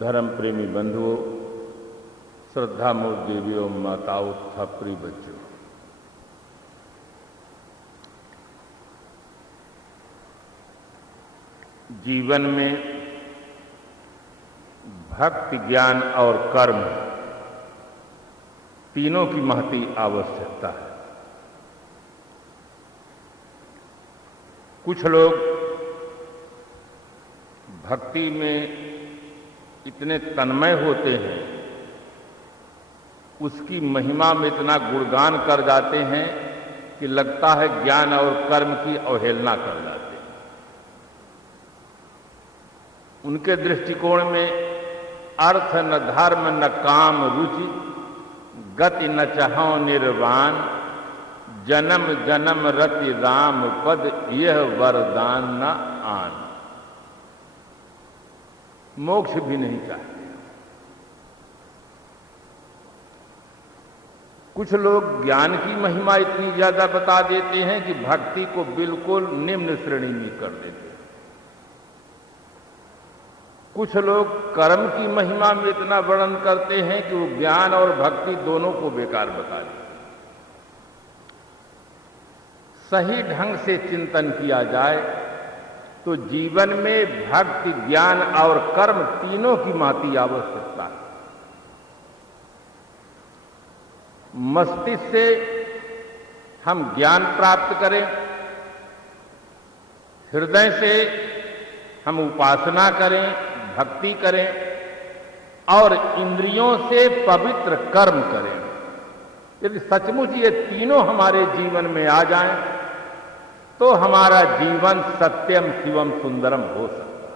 धर्म प्रेमी बंधुओं, श्रद्धा मूर्त देवियों, माताओं तथा प्रिय बच्चों, जीवन में भक्ति, ज्ञान और कर्म तीनों की महती आवश्यकता है। कुछ लोग भक्ति में इतने तन्मय होते हैं, उसकी महिमा में इतना गुणगान कर जाते हैं कि लगता है ज्ञान और कर्म की अवहेलना कर जाते हैं। उनके दृष्टिकोण में अर्थ न धर्म न काम रुचि, गति न चाहो निर्वाण, जन्म जन्म रति राम पद यह वरदान न आन। मोक्ष भी नहीं चाहते। कुछ लोग ज्ञान की महिमा इतनी ज्यादा बता देते हैं कि भक्ति को बिल्कुल निम्न श्रेणी में कर देते हैं। कुछ लोग कर्म की महिमा में इतना वर्णन करते हैं कि वो ज्ञान और भक्ति दोनों को बेकार बता देते हैं। सही ढंग से चिंतन किया जाए तो जीवन में भक्ति, ज्ञान और कर्म तीनों की महती आवश्यकता है। मस्तिष्क से हम ज्ञान प्राप्त करें, हृदय से हम उपासना करें, भक्ति करें और इंद्रियों से पवित्र कर्म करें। यदि सचमुच ये तीनों हमारे जीवन में आ जाएं, तो हमारा जीवन सत्यम शिवम सुंदरम हो सकता है।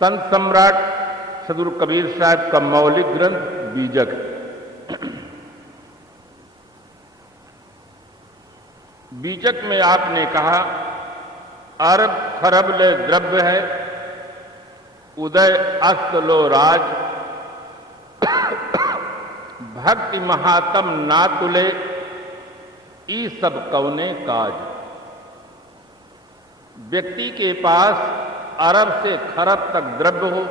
संत सम्राट सदगुरु कबीर साहब का मौलिक ग्रंथ बीजक है। बीजक में आपने कहा, अरब खरब ले द्रव्य है, उदय अस्त लो राज, भक्ति महात्म ना तुले, ई सब कौने काज। व्यक्ति के पास अरब से खरब तक द्रव्य हो,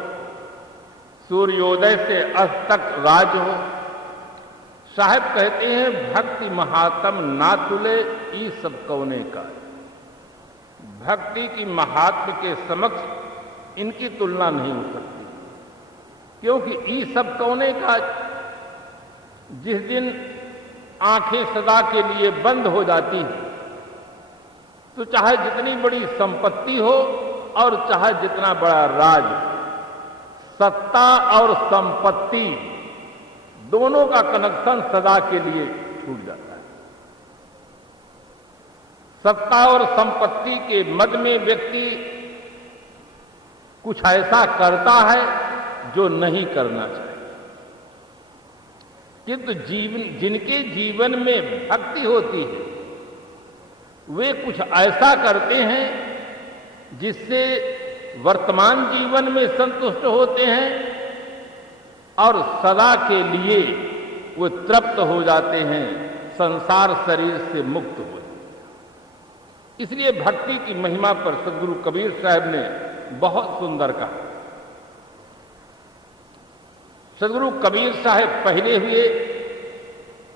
सूर्योदय से अस्त तक राज हो, साहब कहते हैं भक्ति महात्म ना तुले, ई सब कौने काज। भक्ति की महात्म के समक्ष इनकी तुलना नहीं हो सकती, क्योंकि ई सब कौने काज। जिस दिन आंखें सदा के लिए बंद हो जाती हैं, तो चाहे जितनी बड़ी संपत्ति हो और चाहे जितना बड़ा राज, सत्ता और संपत्ति दोनों का कनेक्शन सदा के लिए छूट जाता है। सत्ता और संपत्ति के मद में व्यक्ति कुछ ऐसा करता है जो नहीं करना चाहिए, किंतु जिनके जीवन में भक्ति होती है वे कुछ ऐसा करते हैं जिससे वर्तमान जीवन में संतुष्ट होते हैं और सदा के लिए वो तृप्त हो जाते हैं, संसार शरीर से मुक्त हो जाते हैं। इसलिए भक्ति की महिमा पर सदगुरु कबीर साहब ने बहुत सुंदर कहा। सदगुरु कबीर साहब पहले हुए,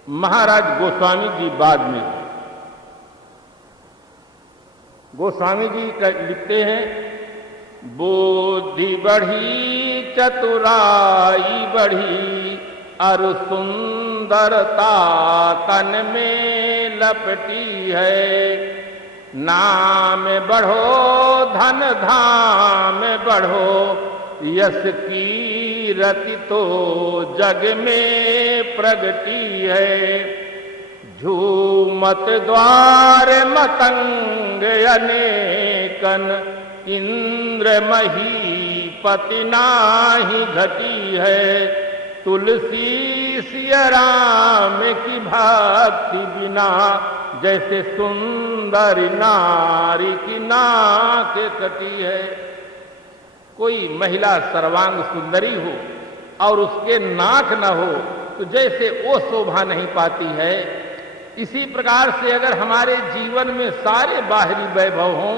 महाराज गोस्वामी जी बाद में हुए। गोस्वामी जी लिखते हैं, बुद्धि बढ़ी चतुराई बढ़ी, अरु सुंदरता तन में लपटी है। नाम बढ़ो धन धाम बढ़ो, यश की रति तो जग में प्रगटी है। झूमत द्वार मतंग अनेकन, इंद्र महीपति नाही घटी है। तुलसी सिया राम की भक्ति बिना, जैसे सुंदर नारी की नाक कटी है। कोई महिला सर्वांग सुंदरी हो और उसके नाक न हो तो जैसे वो शोभा नहीं पाती है, इसी प्रकार से अगर हमारे जीवन में सारे बाहरी वैभव हों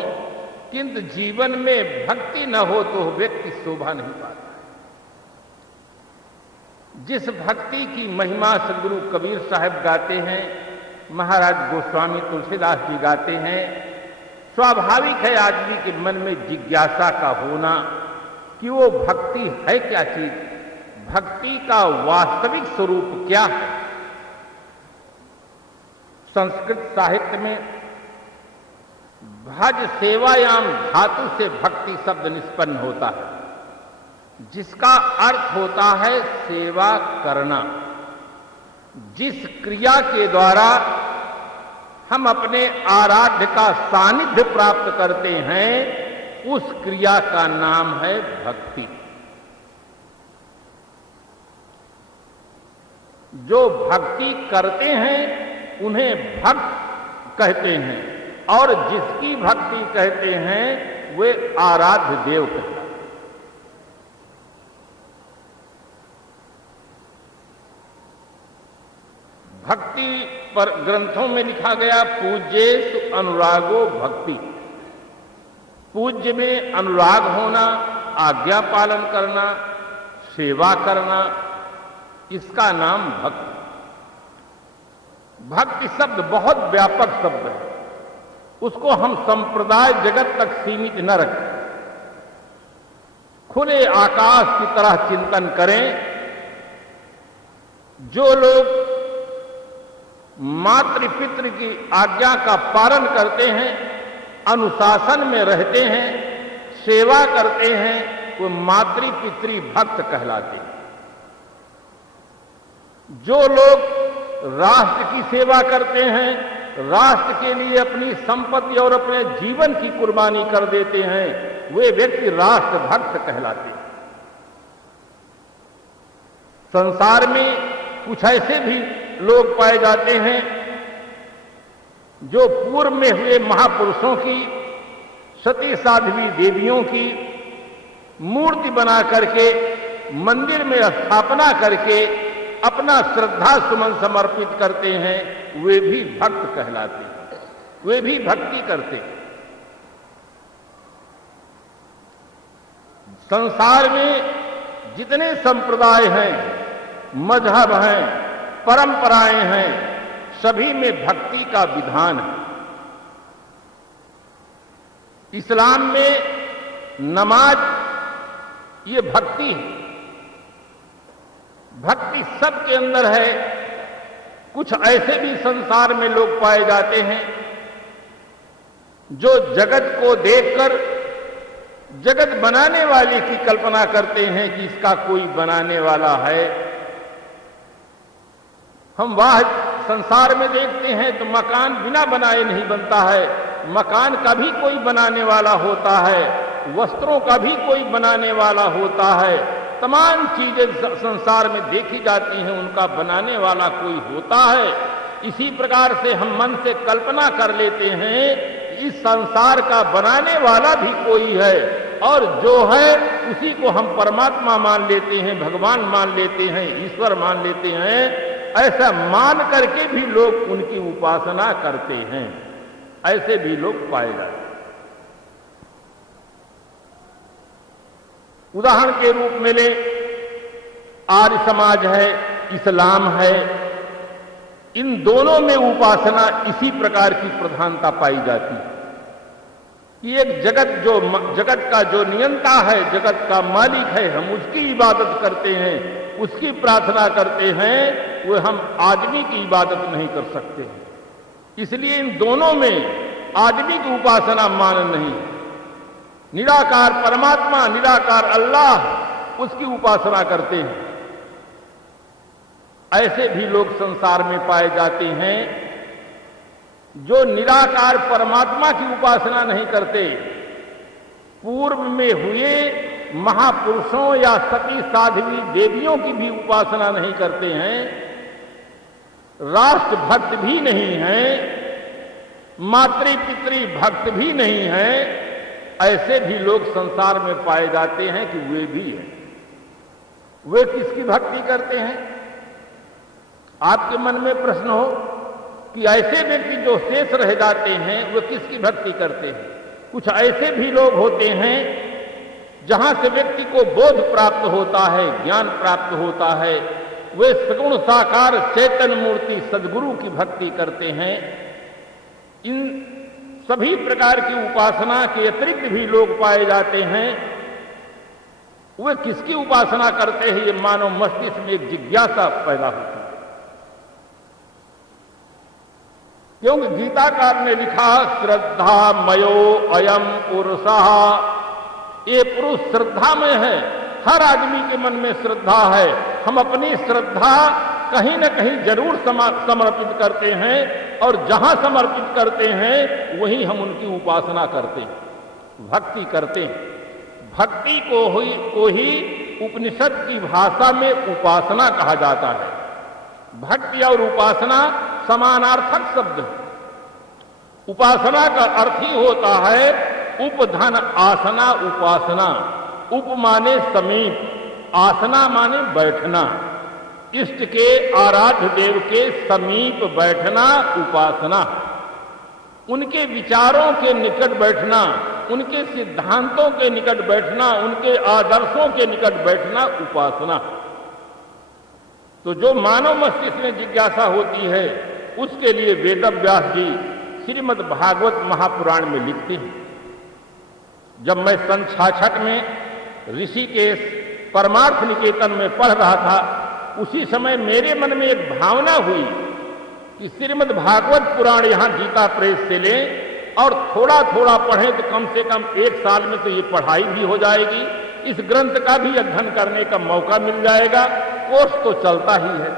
किंतु जीवन में भक्ति न हो तो व्यक्ति शोभा नहीं पाता। जिस भक्ति की महिमा सदगुरु कबीर साहब गाते हैं, महाराज गोस्वामी तुलसीदास जी गाते हैं, स्वाभाविक है आदमी के मन में जिज्ञासा का होना कि वो भक्ति है क्या चीज, भक्ति का वास्तविक स्वरूप क्या है। संस्कृत साहित्य में भज सेवायाम धातु से भक्ति शब्द निष्पन्न होता है, जिसका अर्थ होता है सेवा करना। जिस क्रिया के द्वारा हम अपने आराध्य का सानिध्य प्राप्त करते हैं उस क्रिया का नाम है भक्ति। जो भक्ति करते हैं उन्हें भक्त कहते हैं और जिसकी भक्ति कहते हैं वे आराध्य देव कहते हैं। भक्ति पर ग्रंथों में लिखा गया पूज्येषु अनुरागो भक्ति। पूज्य में अनुराग होना, आज्ञा पालन करना, सेवा करना, इसका नाम भक्ति। भक्ति शब्द बहुत व्यापक शब्द है, उसको हम संप्रदाय जगत तक सीमित न रखें। खुले आकाश की तरह चिंतन करें। जो लोग मातृ पितृ की आज्ञा का पालन करते हैं, अनुशासन में रहते हैं, सेवा करते हैं, वो मातृ पितृ भक्त कहलाते हैं। जो लोग राष्ट्र की सेवा करते हैं, राष्ट्र के लिए अपनी संपत्ति और अपने जीवन की कुर्बानी कर देते हैं, वे व्यक्ति राष्ट्र भक्त कहलाते हैं। संसार में कुछ ऐसे भी लोग पाए जाते हैं जो पूर्व में हुए महापुरुषों की, सती साध्वी देवियों की मूर्ति बना करके मंदिर में स्थापना करके अपना श्रद्धा सुमन समर्पित करते हैं, वे भी भक्त कहलाते हैं, वे भी भक्ति करते हैं। संसार में जितने संप्रदाय हैं, मजहब हैं, परंपराएं हैं, सभी में भक्ति का विधान है। इस्लाम में नमाज ये भक्ति है। भक्ति सबके अंदर है। कुछ ऐसे भी संसार में लोग पाए जाते हैं जो जगत को देखकर जगत बनाने वाले की कल्पना करते हैं कि इसका कोई बनाने वाला है। हम वह संसार में देखते हैं तो मकान बिना बनाए नहीं बनता है, मकान का भी कोई बनाने वाला होता है, वस्त्रों का भी कोई बनाने वाला होता है। तमाम चीजें संसार में देखी जाती हैं, उनका बनाने वाला कोई होता है। इसी प्रकार से हम मन से कल्पना कर लेते हैं इस संसार का बनाने वाला भी कोई है, और जो है उसी को हम परमात्मा मान लेते हैं, भगवान मान लेते हैं, ईश्वर मान लेते हैं। ऐसा मान करके भी लोग उनकी उपासना करते हैं। ऐसे भी लोग पाए जाते हैं। उदाहरण के रूप में ले, आर्य समाज है, इस्लाम है, इन दोनों में उपासना इसी प्रकार की प्रधानता पाई जाती है कि एक जगत का जो नियंता है, जगत का मालिक है, हम उसकी इबादत करते हैं, उसकी प्रार्थना करते हैं। वो हम आदमी की इबादत नहीं कर सकते। इसलिए इन दोनों में आदमी की उपासना मान नहीं। निराकार परमात्मा, निराकार अल्लाह, उसकी उपासना करते हैं। ऐसे भी लोग संसार में पाए जाते हैं जो निराकार परमात्मा की उपासना नहीं करते, पूर्व में हुए महापुरुषों या सती साध्वी देवियों की भी उपासना नहीं करते हैं, राष्ट्र भक्त भी नहीं हैं, मातृ पितृ भक्त भी नहीं हैं। ऐसे भी लोग संसार में पाए जाते हैं कि वे भी हैं। वे किसकी भक्ति करते हैं? आपके मन में प्रश्न हो कि ऐसे व्यक्ति जो शेष रह जाते हैं वे किसकी भक्ति करते हैं। कुछ ऐसे भी लोग होते हैं जहां से व्यक्ति को बोध प्राप्त होता है, ज्ञान प्राप्त होता है, वे सगुण साकार चैतन्य मूर्ति सद्गुरु की भक्ति करते हैं। इन सभी प्रकार की उपासना के अतिरिक्त भी लोग पाए जाते हैं। वे किसकी उपासना करते हैं, ये मानव मस्तिष्क में एक जिज्ञासा पैदा होती है। क्योंकि गीताकार ने लिखा श्रद्धा मयो अयम पुरुषः, ये पुरुष श्रद्धामय है। हर आदमी के मन में श्रद्धा है। हम अपनी श्रद्धा कहीं न कहीं जरूर समर्पित करते हैं और जहां समर्पित करते हैं वहीं हम उनकी उपासना करते हैं, भक्ति करते हैं। भक्ति को ही उपनिषद की भाषा में उपासना कहा जाता है। भक्ति और उपासना समानार्थक शब्द है। उपासना का अर्थ ही होता है उपधन आसना उपासना। उप माने समीप, आसना माने बैठना। इष्ट के आराध्य देव के समीप बैठना उपासना। उनके विचारों के निकट बैठना, उनके सिद्धांतों के निकट बैठना, उनके आदर्शों के निकट बैठना उपासना। तो जो मानव मस्तिष्क में जिज्ञासा होती है उसके लिए वेदव्यास जी श्रीमद् भागवत महापुराण में लिखते हैं। जब मैं सन 66 में ऋषिकेश परमार्थ निकेतन में पढ़ रहा था, उसी समय मेरे मन में एक भावना हुई कि श्रीमद् भागवत पुराण यहां गीता प्रेस से लें और थोड़ा थोड़ा पढ़ें तो कम से कम एक साल में तो ये पढ़ाई भी हो जाएगी, इस ग्रंथ का भी अध्ययन करने का मौका मिल जाएगा। कोर्स तो चलता ही है।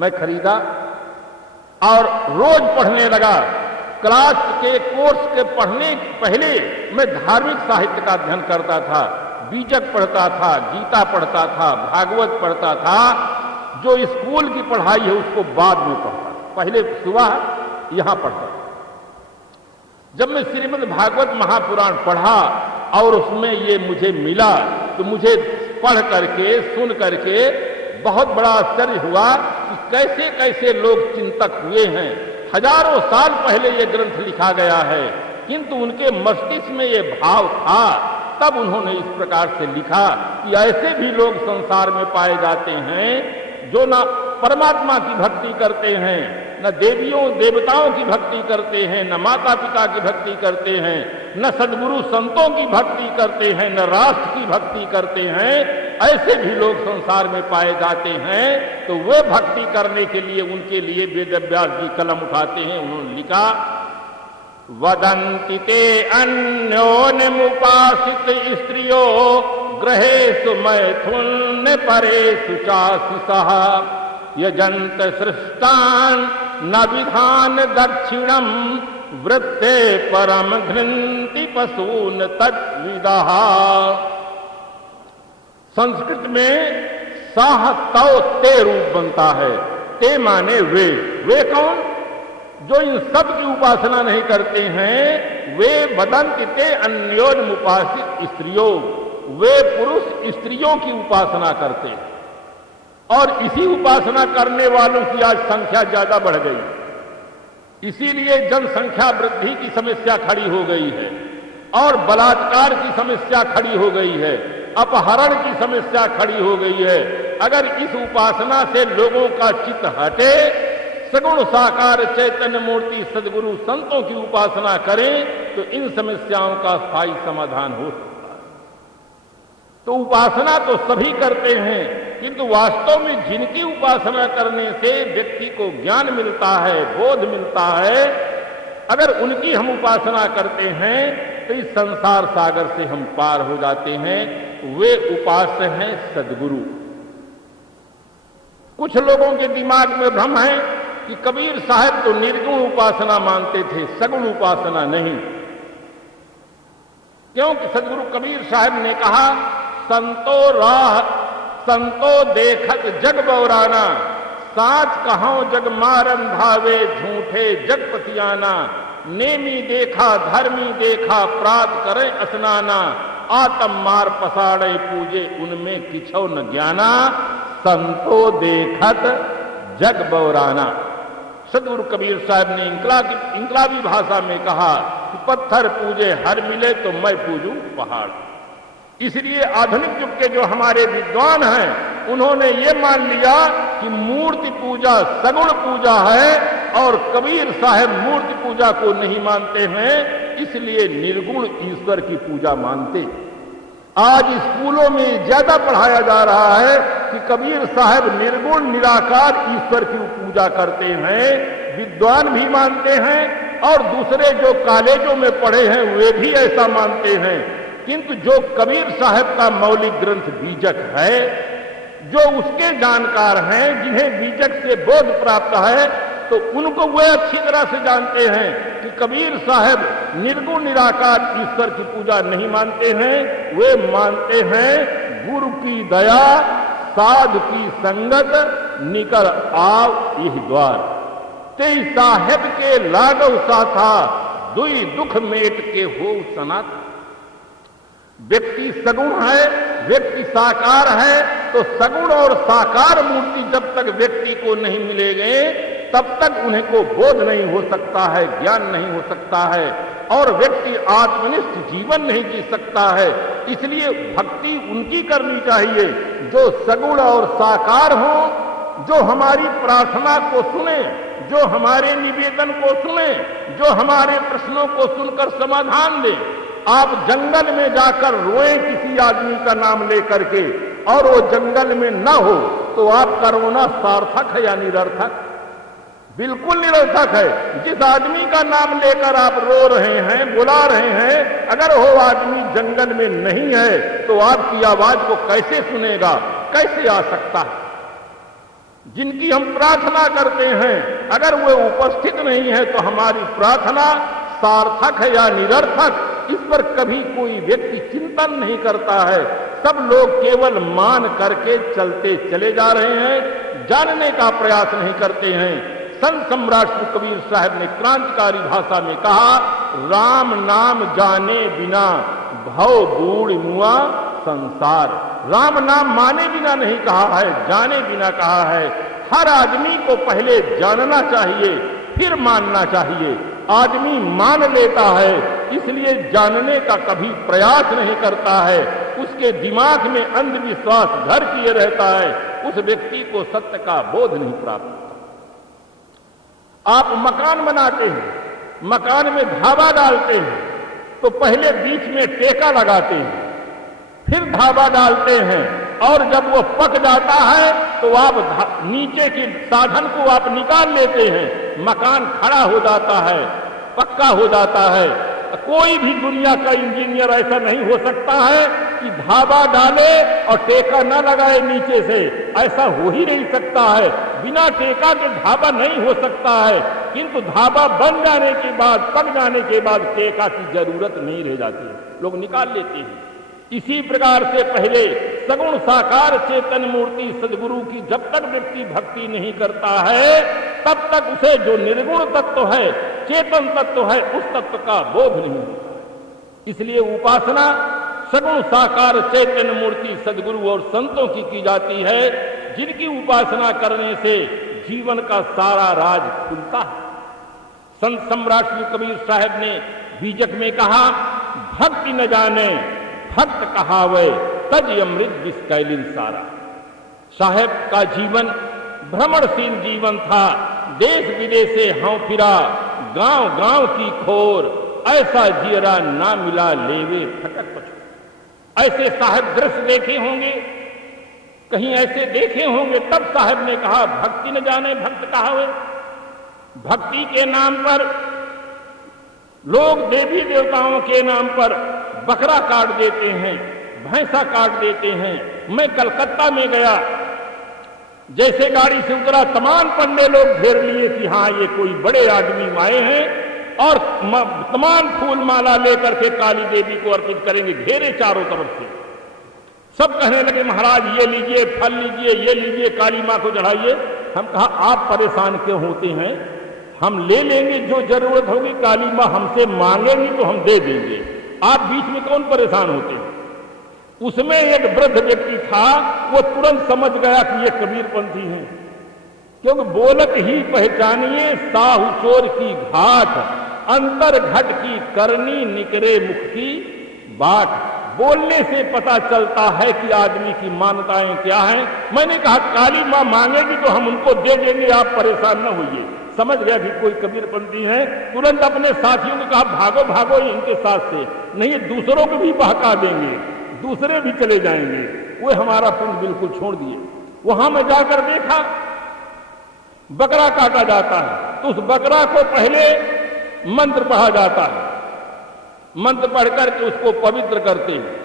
मैं खरीदा और रोज पढ़ने लगा। क्लास के कोर्स के पढ़ने पहले मैं धार्मिक साहित्य का अध्ययन करता था, बीजक पढ़ता था, गीता पढ़ता था, भागवत पढ़ता था। जो स्कूल की पढ़ाई है उसको बाद में पढ़ता, पहले सुबह यहां पढ़ता। जब मैं श्रीमद् भागवत महापुराण पढ़ा और उसमें ये मुझे मिला तो मुझे पढ़ करके सुन करके बहुत बड़ा आश्चर्य हुआ कि कैसे कैसे लोग चिंतक हुए हैं। हजारों साल पहले ये ग्रंथ लिखा गया है, किंतु उनके मस्तिष्क में ये भाव था, तब उन्होंने इस प्रकार से लिखा कि ऐसे भी लोग संसार में पाए जाते हैं जो न परमात्मा की भक्ति करते हैं, न देवियों देवताओं की भक्ति करते हैं, न माता पिता की भक्ति करते हैं, न सद्गुरु संतों की भक्ति करते हैं, न राष्ट्र की भक्ति करते हैं। ऐसे भी लोग संसार में पाए जाते हैं। तो वे भक्ति करने के लिए उनके लिए वेदव्यास जी कलम उठाते हैं। उन्होंने लिखा वदन्ति ते अन्योन्यमुपासित स्त्रियो ग्रहेषु मैथुन परेषु चाशिषः यजन्त सृष्टान् न विधान दक्षिणम वृत्ते परम घृन्ति पशून तद्विदः। संस्कृत में साह तौ ते रूप बनता है। ते माने वे कौन? जो इन सब की उपासना नहीं करते हैं। वे वदन्ति ते अन्योन्मुपासित स्त्रियों, वे पुरुष स्त्रियों की उपासना करते हैं। और इसी उपासना करने वालों की आज संख्या ज्यादा बढ़ गई। इसीलिए जनसंख्या वृद्धि की समस्या खड़ी हो गई है और बलात्कार की समस्या खड़ी हो गई है, अपहरण की समस्या खड़ी हो गई है। अगर इस उपासना से लोगों का चित्त हटे, सगुण साकार चैतन्य मूर्ति सद्गुरु संतों की उपासना करें तो इन समस्याओं का स्थायी समाधान हो सकता है। तो उपासना तो सभी करते हैं, किंतु वास्तव में जिनकी उपासना करने से व्यक्ति को ज्ञान मिलता है, बोध मिलता है, अगर उनकी हम उपासना करते हैं तो इस संसार सागर से हम पार हो जाते हैं। वे उपास्य हैं सद्गुरु। कुछ लोगों के दिमाग में भ्रम है कि कबीर साहब तो निर्गुण उपासना मानते थे, सगुण उपासना नहीं। क्योंकि सदगुरु कबीर साहब ने कहा संतो देखत जग बौराना, साच कहां जग मारन धावे झूठे जग पतियाना। नेमी देखा धर्मी देखा प्रात करे स्नाना, आतम मार पसाड़े पूजे उनमें किछो न ज्ञाना। संतो देखत जग बौराना, सदगुरु कबीर साहब ने इंकलाबी भाषा में कहा कि पत्थर पूजे हर मिले तो मैं पूजूं पहाड़। इसलिए आधुनिक युग के जो हमारे विद्वान हैं उन्होंने ये मान लिया कि मूर्ति पूजा सगुण पूजा है और कबीर साहब मूर्ति पूजा को नहीं मानते हैं, इसलिए निर्गुण ईश्वर की पूजा मानते। आज स्कूलों में ज्यादा पढ़ाया जा रहा है कि कबीर साहब निर्गुण निराकार ईश्वर की पूजा करते हैं, विद्वान भी मानते हैं और दूसरे जो कॉलेजों में पढ़े हैं वे भी ऐसा मानते हैं। किंतु जो कबीर साहब का मौलिक ग्रंथ बीजक है, जो उसके जानकार हैं, जिन्हें बीजक से बोध प्राप्त है, तो उनको वे अच्छी तरह से जानते हैं कि कबीर साहब निर्गुण निराकार ईश्वर की पूजा नहीं मानते हैं, वे मानते हैं गुरु की दया साधु की संगत निकल आव यह द्वार। ते साहेब के लागव साथा दुई दुख मेट के हो सनात। व्यक्ति सगुण है, व्यक्ति साकार है, तो सगुण और साकार मूर्ति जब तक व्यक्ति को नहीं मिलेंगे तब तक उन्हें को बोध नहीं हो सकता है, ज्ञान नहीं हो सकता है और व्यक्ति आत्मनिष्ठ जीवन नहीं जी सकता है। इसलिए भक्ति उनकी करनी चाहिए जो सगुण और साकार हो, जो हमारी प्रार्थना को सुने, जो हमारे निवेदन को सुने, जो हमारे प्रश्नों को सुनकर समाधान दे। आप जंगल में जाकर रोए किसी आदमी का नाम लेकर के और वो जंगल में न हो तो आपका रोना सार्थक है या निरर्थक? बिल्कुल निरर्थक है। जिस आदमी का नाम लेकर आप रो रहे हैं, बुला रहे हैं, अगर वो आदमी जंगल में नहीं है तो आपकी आवाज को कैसे सुनेगा, कैसे आ सकता है? जिनकी हम प्रार्थना करते हैं अगर वो उपस्थित नहीं है तो हमारी प्रार्थना सार्थक है या निरर्थक, इस पर कभी कोई व्यक्ति चिंतन नहीं करता है। सब लोग केवल मान करके चलते चले जा रहे हैं, जानने का प्रयास नहीं करते हैं। संत सम्राट श्री कबीर साहब ने क्रांतिकारी भाषा में कहा, राम नाम जाने बिना भव बूढ़ मुआ संसार। राम नाम माने बिना नहीं कहा है, जाने बिना कहा है। हर आदमी को पहले जानना चाहिए फिर मानना चाहिए। आदमी मान लेता है इसलिए जानने का कभी प्रयास नहीं करता है, उसके दिमाग में अंधविश्वास घर किए रहता है, उस व्यक्ति को सत्य का बोध नहीं प्राप्त होता। आप मकान बनाते हैं, मकान में ढाबा डालते हैं तो पहले बीच में टेका लगाते हैं, फिर ढाबा डालते हैं और जब वो पक जाता है तो आप नीचे की साधन को आप निकाल लेते हैं, मकान खड़ा हो जाता है, पक्का हो जाता है। कोई भी दुनिया का इंजीनियर ऐसा नहीं हो सकता है कि ढाबा डाले और टेका न लगाए नीचे से, ऐसा हो ही नहीं सकता है। बिना टेका के ढाबा नहीं हो सकता है, किंतु ढाबा बन जाने के बाद, पक जाने के बाद टेका की जरूरत नहीं रह जाती है, लोग निकाल लेते हैं। इसी प्रकार से पहले सगुण साकार चेतन मूर्ति सदगुरु की जब तक व्यक्ति भक्ति नहीं करता है तब तक उसे जो निर्गुण तत्व है, चेतन तत्व है, उस तत्व का बोध नहीं होता। इसलिए उपासना सगुण साकार चैतन्य मूर्ति सदगुरु और संतों की जाती है, जिनकी उपासना करने से जीवन का सारा राज खुलता है। संत सम्राट श्री कबीर साहब ने बीजक में कहा, भक्ति न जाने भक्त कहावे तज अमृत विस्कैलिन सारा। साहब का जीवन भ्रमणशील जीवन था, देश विदेश से हाँ फिरा, गांव गांव की खोर, ऐसा जियरा ना मिला लेवे फटक पछो। ऐसे साहब दृश्य देखे होंगे, कहीं ऐसे देखे होंगे, तब साहब ने कहा भक्ति न जाने भक्त कहावे। भक्ति के नाम पर लोग देवी देवताओं के नाम पर बकरा काट देते हैं, भैंसा काट देते हैं। मैं कलकत्ता में गया, जैसे गाड़ी से उतरा तमाम पंडे लोग घेर लिए कि हाँ ये कोई बड़े आदमी आए हैं और तमाम फूल माला लेकर के काली देवी को अर्पित करेंगे, घेरे चारों तरफ से। सब कहने लगे महाराज ये लीजिए, फल लीजिए, ये लीजिए, काली माँ को चढ़ाइए। हम कहा आप परेशान क्यों होते हैं, हम ले लेंगे, जो जरूरत होगी काली माँ हमसे मांगेंगी तो हम दे देंगे, आप बीच में कौन परेशान होते हैं। उसमें एक वृद्ध व्यक्ति था, वो तुरंत समझ गया कि ये कबीरपंथी हैं। क्योंकि बोलत ही पहचानिए साहु चोर की घाट, अंतर घट की करनी निकरे मुख की बाट। बोलने से पता चलता है कि आदमी की मान्यताएं क्या हैं। मैंने कहा काली मां मांगेगी तो हम उनको दे देंगे, आप परेशान न होइए। समझ गया कि कोई कबीरपंथी है, तुरंत अपने साथियों ने कहा भागो भागो इनके साथ से, नहीं दूसरों को भी बहका देंगे, दूसरे भी चले जाएंगे। वो हमारा पुण्य बिल्कुल छोड़ दिए। वहां मैं जाकर देखा बकरा काटा जाता है, तो उस बकरा को पहले मंत्र पढ़ा जाता है, मंत्र पढ़कर के उसको पवित्र करते हैं।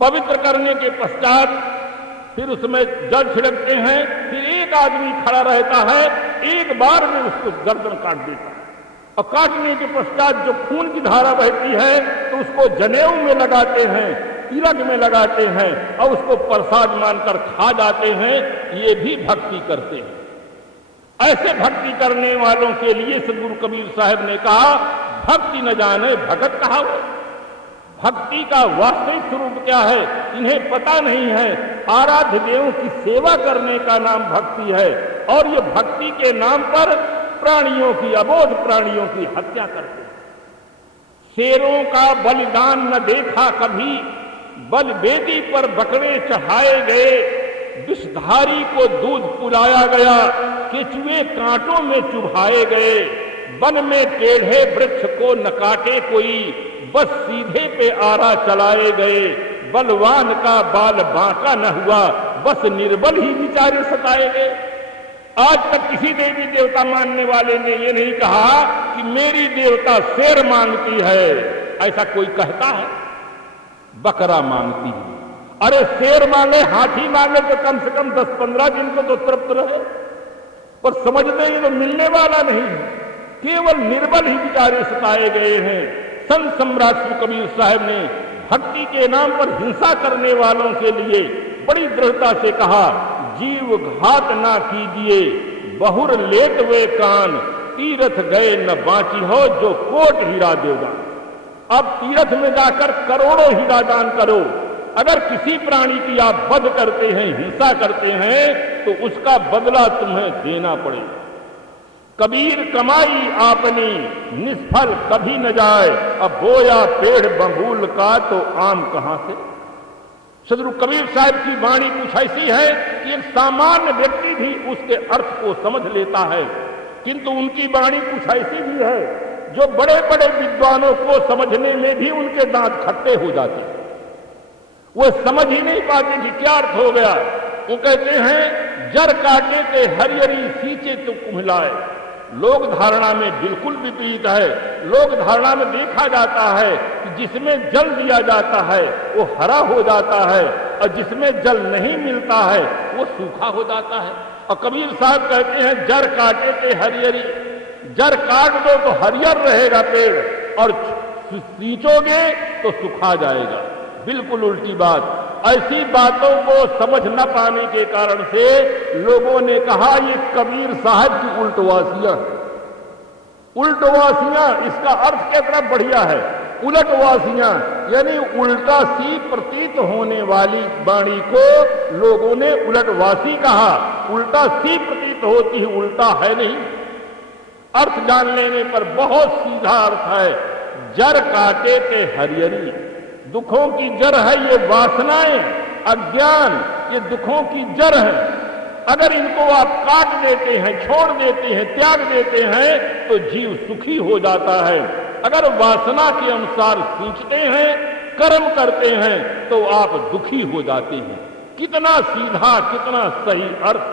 पवित्र करने के पश्चात फिर उसमें जल छिड़कते हैं, फिर एक आदमी खड़ा रहता है, एक बार में उसको गर्दन काट देता है, और काटने के पश्चात जो खून की धारा बहती है तो उसको जनेऊ में लगाते हैं, तिलक में लगाते हैं, और उसको प्रसाद मानकर खा जाते हैं। ये भी भक्ति करते हैं। ऐसे भक्ति करने वालों के लिए सदगुरु कबीर साहब ने कहा भक्ति न जाने भगत कहावो। भक्ति का वास्तविक स्वरूप क्या है इन्हें पता नहीं है। आराध्य देवों की सेवा करने का नाम भक्ति है, और ये भक्ति के नाम पर प्राणियों की, अबोध प्राणियों की हत्या करते हैं। शेरों का बलिदान न देखा कभी, बल बेदी पर बकरे चढ़ाए गए, विषधारी को दूध पिलाया गया, केचुए कांटों में चुभाए गए, वन में टेढ़े वृक्ष को न काटे कोई, बस सीधे पे आरा चलाए गए, बलवान का बाल बांका न हुआ, बस निर्बल ही बेचारे सताए गए। आज तक किसी देवी देवता मानने वाले ने ये नहीं कहा कि मेरी देवता शेर मांगती है, ऐसा कोई कहता है? बकरा मांगती है। अरे शेर मांगे, हाथी मांगे तो कम से कम 10-15 दिन को तो तृप्त रहे, पर समझते ये तो मिलने वाला नहीं है। केवल निर्बल ही बेचारे सताए गए हैं। संत सम्राट श्री कबीर साहब ने भक्ति के नाम पर हिंसा करने वालों के लिए बड़ी दृढ़ता से कहा, जीव घात ना कीजिए, बहुर लेत वे कान, तीर्थ गए न बाची हो, जो कोट हीरा देगा। अब तीर्थ में जाकर करोड़ों हीरा दान करो, अगर किसी प्राणी की आप वध करते हैं, हिंसा करते हैं, तो उसका बदला तुम्हें देना पड़ेगा। कबीर कमाई आपनी निष्फल कभी न जाए, अब बोया पेड़ बबूल का तो आम कहां से। सदगुरु कबीर साहब की वाणी कुछ ऐसी है कि एक सामान्य व्यक्ति भी उसके अर्थ को समझ लेता है, किंतु उनकी वाणी कुछ ऐसी भी है जो बड़े बड़े विद्वानों को समझने में भी उनके दांत खट्टे हो जाते हैं। वो समझ ही नहीं पाते कि क्या अर्थ हो गया। वो कहते हैं जर काटे के हरियरी सींचे तो कुम्हलाए। लोक धारणा में बिल्कुल विपरीत है। लोक धारणा में देखा जाता है कि जिसमें जल दिया जाता है वो हरा हो जाता है, और जिसमें जल नहीं मिलता है वो सूखा हो जाता है। और कबीर साहब कहते हैं जर काटे के हरियरी, जर काट दो तो हरियर रहेगा पेड़, और सींचोगे तो सुखा जाएगा। बिल्कुल उल्टी बात। ऐसी बातों को समझ न पाने के कारण से लोगों ने कहा ये कबीर साहब की उल्टवासियां। उल्टवासियां इसका अर्थ कितना बढ़िया है। उलटवासियां यानी उल्टा सी प्रतीत होने वाली वाणी को लोगों ने उलटवासी कहा। उल्टा सी प्रतीत होती है, उल्टा है नहीं। अर्थ जान लेने पर बहुत सीधा अर्थ है। जर काटे के हरियरी, दुखों की जड़ है ये वासनाएं, अज्ञान, ये दुखों की जड़ है। अगर इनको आप काट देते हैं, छोड़ देते हैं, त्याग देते हैं तो जीव सुखी हो जाता है। अगर वासना के अनुसार सींचते हैं, कर्म करते हैं तो आप दुखी हो जाते हैं। कितना सीधा, कितना सही अर्थ।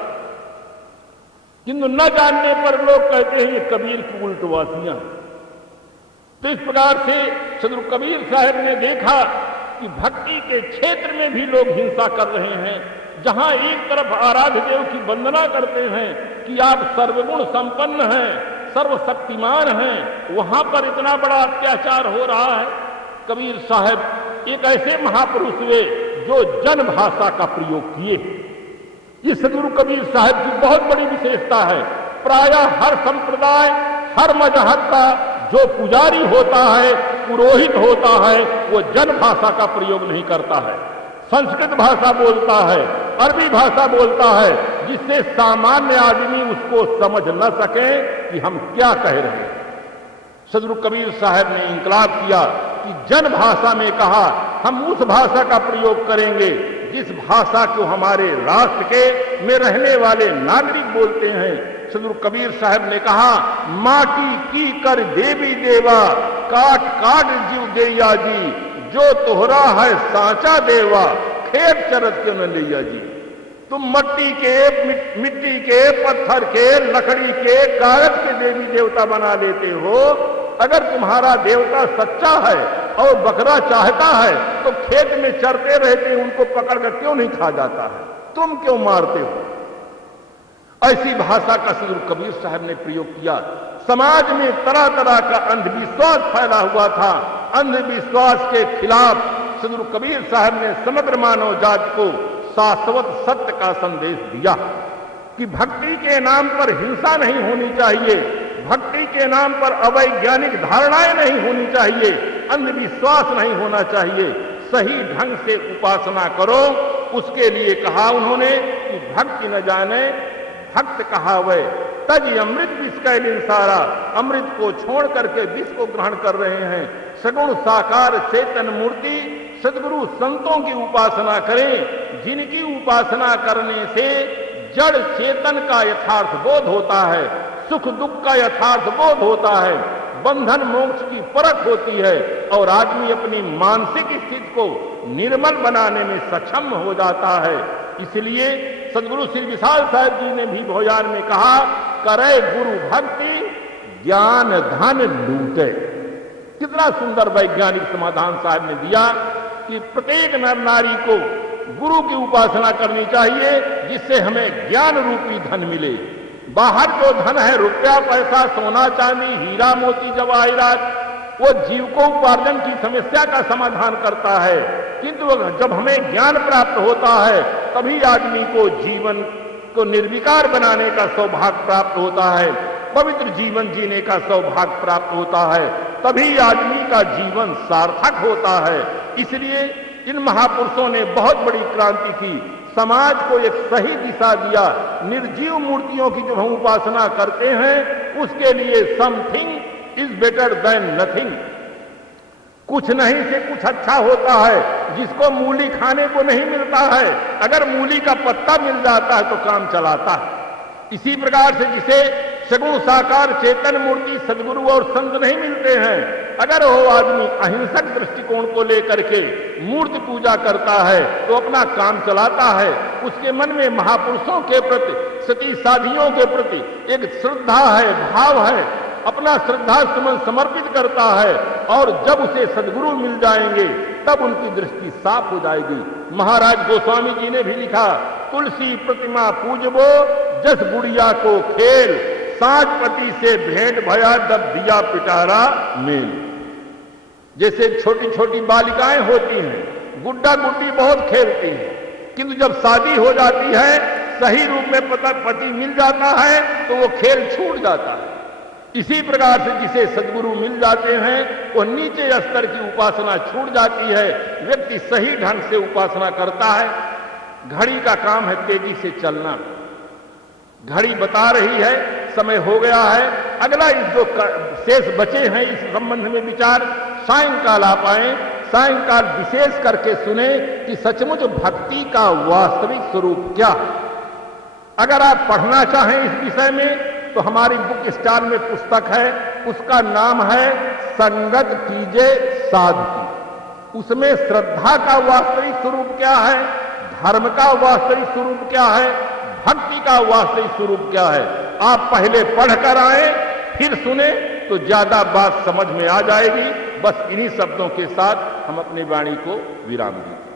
किंतु न जानने पर लोग कहते हैं ये कबीर की उल्टवासियां। तो इस प्रकार से सदगुरु कबीर साहब ने देखा कि भक्ति के क्षेत्र में भी लोग हिंसा कर रहे हैं। जहां एक तरफ आराध्य देव की वंदना करते हैं कि आप सर्वगुण संपन्न हैं, सर्वशक्तिमान हैं, वहां पर इतना बड़ा अत्याचार हो रहा है। कबीर साहब एक ऐसे महापुरुष हुए जो जन भाषा का प्रयोग किए। ये सदगुरु कबीर साहब की बहुत बड़ी विशेषता है। प्रायः हर संप्रदाय, हर मजहब का जो पुजारी होता है, पुरोहित होता है, वो जन भाषा का प्रयोग नहीं करता है। संस्कृत भाषा बोलता है, अरबी भाषा बोलता है, जिससे सामान्य आदमी उसको समझ न सके कि हम क्या कह रहे हैं। सदगुरु कबीर साहब ने इंकलाब किया कि जन भाषा में कहा, हम उस भाषा का प्रयोग करेंगे जिस भाषा को हमारे राष्ट्र के में रहने वाले नागरिक बोलते हैं। सदगुरु कबीर साहब ने कहा, माटी की कर देवी देवा, काट काट जीव देया जी, जो तोहरा है साचा देवा, खेत चरत क्यों न लिया जी। तुम मिट्टी के, पत्थर के, लकड़ी के, कागज के देवी देवता बना लेते हो। अगर तुम्हारा देवता सच्चा है और बकरा चाहता है तो खेत में चरते रहते उनको पकड़कर क्यों नहीं खा जाता है, तुम क्यों मारते हो। ऐसी भाषा का सदगुरु कबीर साहब ने प्रयोग किया। समाज में तरह तरह का अंधविश्वास फैला हुआ था। अंधविश्वास के खिलाफ सदगुरु कबीर साहब ने समग्र मानव जाति को शाश्वत सत्य का संदेश दिया कि भक्ति के नाम पर हिंसा नहीं होनी चाहिए, भक्ति के नाम पर अवैज्ञानिक धारणाएं नहीं होनी चाहिए, अंधविश्वास नहीं होना चाहिए, सही ढंग से उपासना करो। उसके लिए कहा उन्होंने कि भक्ति न जाने भक्त कहावे, तज अमृत विष कैलिन सारा, अमृत को छोड़ करके विष को ग्रहण कर रहे हैं। सगुण साकार चेतन मूर्ति सद्गुरु संतों की उपासना करें, जिनकी उपासना करने से जड़ चेतन का यथार्थ बोध होता है, सुख दुख का यथार्थ बोध होता है, बंधन मोक्ष की परख होती है और आदमी अपनी मानसिक स्थिति को निर्मल बनाने में सक्षम हो जाता है। इसलिए सदगुरु श्री विशाल साहब जी ने भी भोजान में कहा, करे गुरु भक्ति ज्ञान धन लूटे। कितना सुंदर वैज्ञानिक समाधान साहब ने दिया कि प्रत्येक नर नारी को गुरु की उपासना करनी चाहिए, जिससे हमें ज्ञान रूपी धन मिले। बाहर जो धन है, रुपया पैसा सोना चांदी हीरा मोती जवाहिरात, वो जीव को उपार्जन की समस्या का समाधान करता है, किंतु जब हमें ज्ञान प्राप्त होता है तभी आदमी को जीवन को निर्विकार बनाने का सौभाग्य प्राप्त होता है, पवित्र जीवन जीने का सौभाग्य प्राप्त होता है, तभी आदमी का जीवन सार्थक होता है। इसलिए इन महापुरुषों ने बहुत बड़ी क्रांति की, समाज को एक सही दिशा दिया। निर्जीव मूर्तियों की जब हम उपासना करते हैं उसके लिए something is better than nothing, कुछ नहीं से कुछ अच्छा होता है। जिसको मूली खाने को नहीं मिलता है, अगर मूली का पत्ता मिल जाता है तो काम चलाता है। इसी प्रकार से जिसे सगुण साकार चेतन मूर्ति सदगुरु और संत नहीं मिलते हैं, अगर वो आदमी अहिंसक दृष्टिकोण को लेकर के मूर्ति पूजा करता है तो अपना काम चलाता है। उसके मन में महापुरुषों के प्रति, सती साधियों के प्रति एक श्रद्धा है, भाव है, अपना श्रद्धा सुमन समर्पित करता है और जब उसे सदगुरु मिल जाएंगे तब उनकी दृष्टि साफ हो जाएगी। महाराज गोस्वामी जी ने भी लिखा, तुलसी प्रतिमा पूजबो जस गुड़िया को खेल, साज पति से भेंट भया जब दिया पिटारा मेल। जैसे छोटी छोटी बालिकाएं होती हैं, गुड्डा गुड्डी बहुत खेलती हैं, किंतु जब शादी हो जाती है, सही रूप में पति मिल जाता है तो वो खेल छूट जाता है। इसी प्रकार से जिसे सद्गुरु मिल जाते हैं वो नीचे स्तर की उपासना छूट जाती है, व्यक्ति सही ढंग से उपासना करता है। घड़ी का काम है तेजी से चलना, घड़ी बता रही है समय हो गया है। अगला इस जो शेष बचे हैं इस संबंध में विचार सायंकाल आ पाए, सायंकाल विशेष करके सुने कि सचमुच भक्ति का वास्तविक स्वरूप क्या है। अगर आप पढ़ना चाहें इस विषय में तो हमारी बुक स्टॉल में पुस्तक है, उसका नाम है संगत कीजे साध की। उसमें श्रद्धा का वास्तविक स्वरूप क्या है, धर्म का वास्तविक स्वरूप क्या है, भक्ति का वास्तविक स्वरूप क्या है। आप पहले पढ़कर आए फिर सुने तो ज्यादा बात समझ में आ जाएगी। बस इन्हीं शब्दों के साथ हम अपनी वाणी को विराम दें।